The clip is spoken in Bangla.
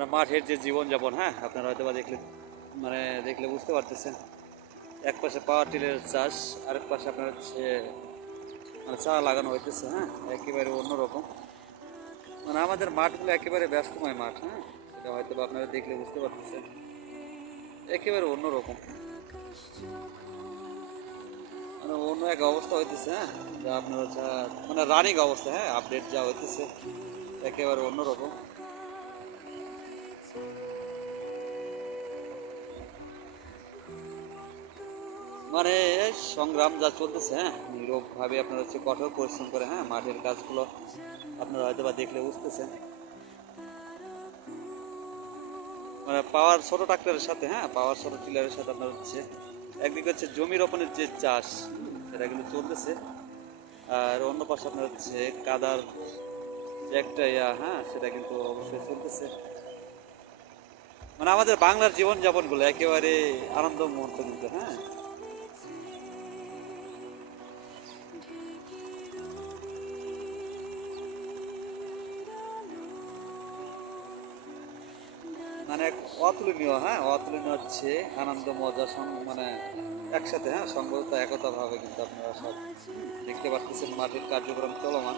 মানে মাঠের যে জীবনযাপন, হ্যাঁ আপনারা হয়তো বা দেখলে বুঝতে পারতেছেন। এক পাশে পাওয়ার টিলের চাষ, আরেক পাশে আপনার হচ্ছে মানে চা লাগানো হইতেছে, হ্যাঁ একেবারে অন্যরকম। মানে আমাদের মাঠগুলো একেবারে ব্যস্তময় মাঠ, হ্যাঁ এটা হয়তো বা আপনারা দেখলে বুঝতে পারতেছেন, একেবারে অন্যরকম, মানে অন্য এক অবস্থা হইতেছে। হ্যাঁ যা আপনার হচ্ছে মানে রানিং অবস্থা, হ্যাঁ আপডেট যা হইতেছে একেবারে অন্যরকম। মানে সংগ্রাম যা চলতেছে, হ্যাঁ নীরবভাবে আপনার হচ্ছে কঠোর পরিশ্রম করে, হ্যাঁ মাঠের কাজগুলো আপনারা হয়তো বা দেখলে বুঝতেছেন। মানে পাওয়ার ছোট ট্রাক্টরের সাথে, হ্যাঁ পাওয়ার ছোট টিলারের সাথে আপনার হচ্ছে একদিকে হচ্ছে জমি রোপণের যে চাষ, সেটা কিন্তু চলতেছে। আর অন্য পাশে আপনার হচ্ছে কাদার যে একটা হ্যাঁ সেটা কিন্তু অবশ্যই চলতেছে। মানে আমাদের বাংলার জীবনযাপনগুলো একেবারে আনন্দ মুহূর্ত কিন্তু, হ্যাঁ মানে অতুলনীয়, হ্যাঁ অতুলনীয় হচ্ছে আনন্দ মজা মানে একসাথে, হ্যাঁ সংগত একতা ভাবে কিন্তু আপনারা সব দেখতে পাচ্ছেন মাঠের কার্যক্রম চলমান।